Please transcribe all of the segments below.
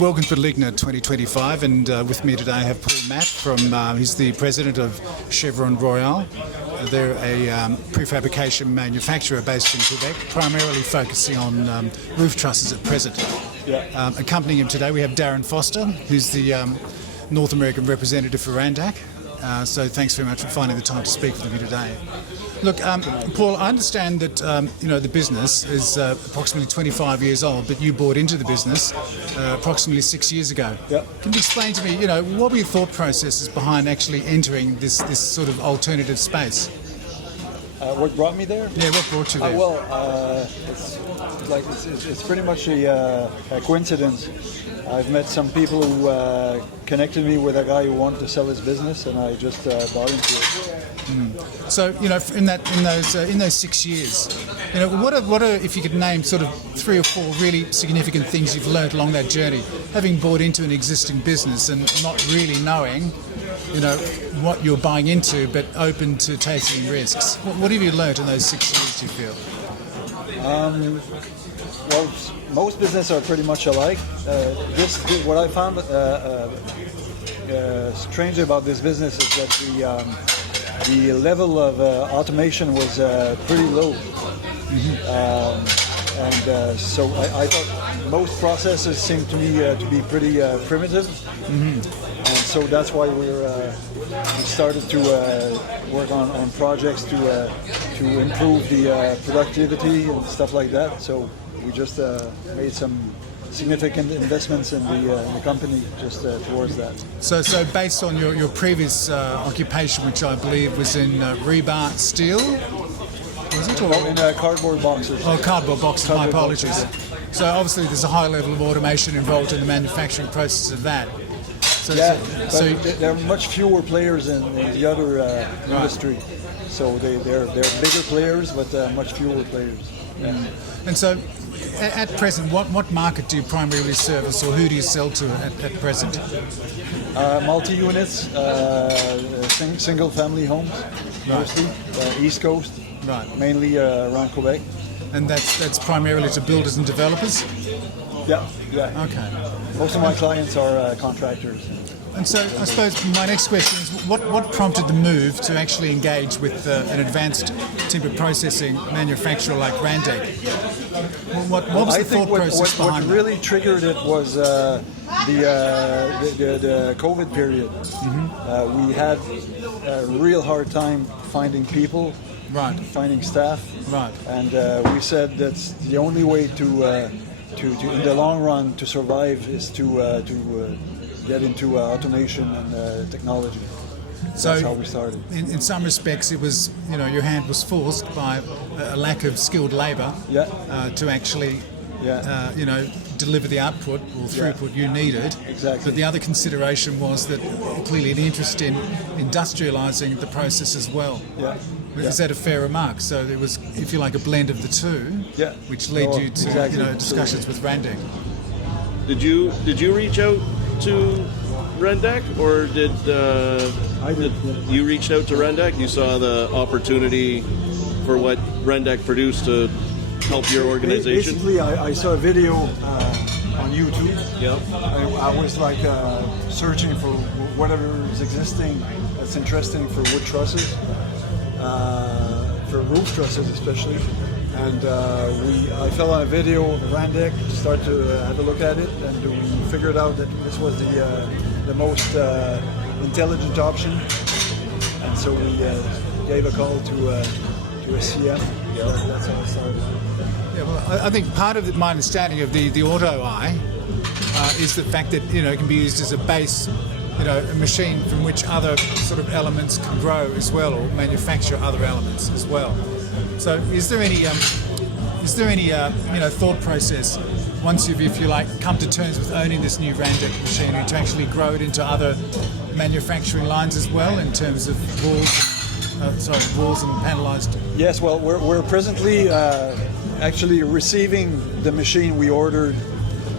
Welcome to Ligna 2025, and with me today I have Paul Matt from, he's the president of Chevron Royal. They're a prefabrication manufacturer based in Quebec, primarily focusing on roof trusses at present. Yeah. Accompanying him today we have Darren Foster, who's the North American representative for Randek. So thanks very much for finding the time to speak with me today. Look, Paul, I understand that the business is approximately 25 years old, but you bought into the business approximately 6 years ago. Yeah. Can you explain to me, what were your thought processes behind actually entering this sort of alternative space? What brought me there? Yeah, what brought you there? It's pretty much a coincidence. I've met some people who connected me with a guy who wanted to sell his business, and I just bought into it. So, in those 6 years, what are, if you could name sort of 3 or 4 really significant things you've learned along that journey, having bought into an existing business and not really knowing, what you're buying into, but open to taking risks? What have you learned in those 6 years, do you feel? Well, most businesses are pretty much alike. What I found strange about this business is that the level of automation was pretty low. So I thought most processes seemed to me to be pretty primitive. And so that's why we started to work on projects to improve the productivity and stuff like that. So we just made some significant investments in the company just towards that. So based on your previous occupation, which I believe was in rebar steel, was it? Or in cardboard boxes. Oh, cardboard boxes, my apologies. So obviously there's a high level of automation involved in the manufacturing process of that. So there are much fewer players in the other industry. So they're bigger players, but much fewer players. Yeah. And so, at present, what market do you primarily service, or who do you sell to at present? Multi-units, single-family homes, mostly, East Coast, right? Mainly around Quebec. And that's primarily to builders and developers? Yeah. Okay. Most of my clients are contractors. And so I suppose my next question is, what prompted the move to actually engage with an advanced timber processing manufacturer like Randek? What was the thought process behind what really triggered it was the COVID period. We had a real hard time finding people, right? Finding staff, right? And we said that's the only way to in the long run to survive is to get into automation and technology. So that's how we started. In some respects, it was, your hand was forced by a lack of skilled labour to actually, deliver the output or throughput you needed. Exactly. But the other consideration was that clearly an interest in industrialising the process as well. Yeah. Is that a fair remark? So there was, if you like, a blend of the two, which led you to discussions with Randek. Did you reach out to Randek, or did you reached out to Randek? You saw the opportunity for what Randek produced to help your organization? Basically, I saw a video on YouTube. Yeah. I was searching for whatever is existing that's interesting for wood trusses, for roof trusses especially. And I fell on a video of Randek, started to have a look at it, and we figured out that this was the most intelligent option. And so we gave a call to a CM. Yeah. That's how it started. Yeah, well, I think part of my understanding of the auto eye is the fact that it can be used as a base, a machine from which other sort of elements can grow as well, or manufacture other elements as well. So, is there any thought process once you've, if you like, come to terms with owning this new Randek machinery to actually grow it into other manufacturing lines as well, in terms of walls and panelised? Yes, well, we're presently actually receiving the machine we ordered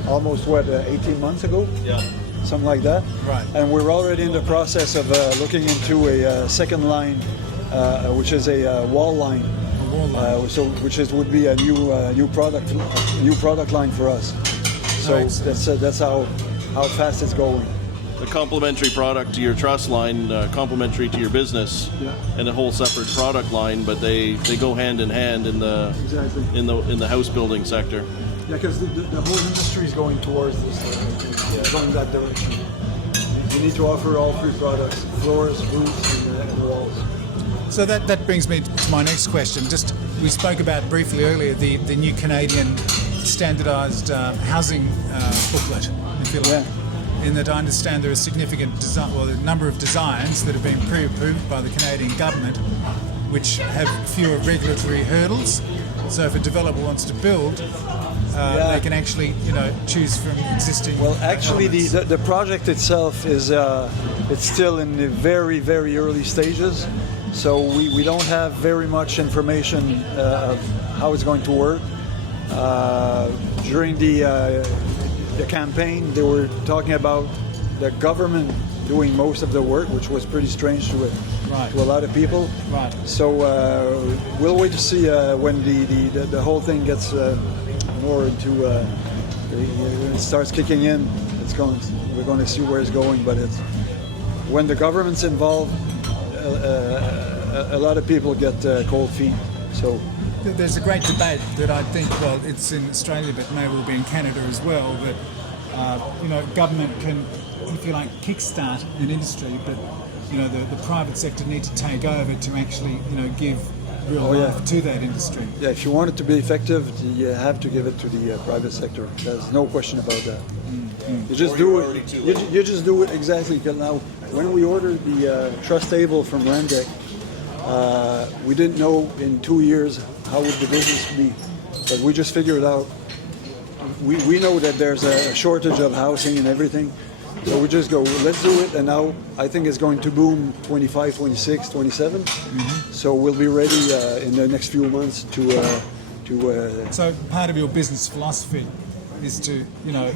almost 18 months ago. Yeah. Something like that. Right. And we're already in the process of looking into a second line, which is a wall line. Which would be a new product line for us. So that's how fast it's going. The complementary product to your truss line, complementary to your business, and a whole separate product line, but they go hand in hand in the Exactly. in the house building sector. Yeah, because the whole industry is going towards this, going that direction. You need to offer all three products: floors, roofs, and walls. So that brings me to my next question. Just we spoke about briefly earlier the new Canadian standardised housing booklet, if you like. Yeah. In that I understand there are significant a number of designs that have been pre-approved by the Canadian government, which have fewer regulatory hurdles. So if a developer wants to build, they can actually choose from existing. Well, actually, elements. the project itself is it's still in the very, very early stages. So we don't have very much information of how it's going to work. During the campaign, they were talking about the government doing most of the work, which was pretty strange to a lot of people. Right. So we'll wait to see when the whole thing gets more into when it starts kicking in. We're going to see where it's going, but it's when the government's involved, a lot of people get cold feet. So. There's a great debate that I think, well, it's in Australia, but may well be in Canada as well, that, government can, if you like, kickstart an industry, but, the private sector need to take over to actually, give real life to that industry. Yeah, if you want it to be effective, you have to give it to the private sector. There's no question about that. You just do it. You just do it exactly. Because now, when we ordered the truss table from Randek, we didn't know in 2 years how would the business be, but we just figured out. We know that there's a shortage of housing and everything, so we just go, let's do it. And now I think it's going to boom 25, 26, 27. So we'll be ready in the next few months to. So part of your business philosophy is to, I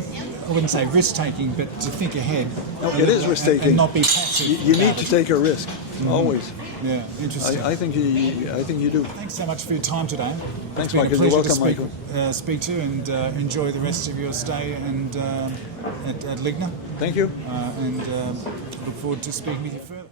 wouldn't say risk-taking, but to think ahead. No, it is risk-taking. And not be passive. You need to take a risk, always. Yeah, interesting. I think you do. Thanks so much for your time today. Thanks, it's been Michael. a pleasure You're welcome, to Michael. speak to, and enjoy the rest of your stay and at Ligna. Thank you. And look forward to speaking with you further.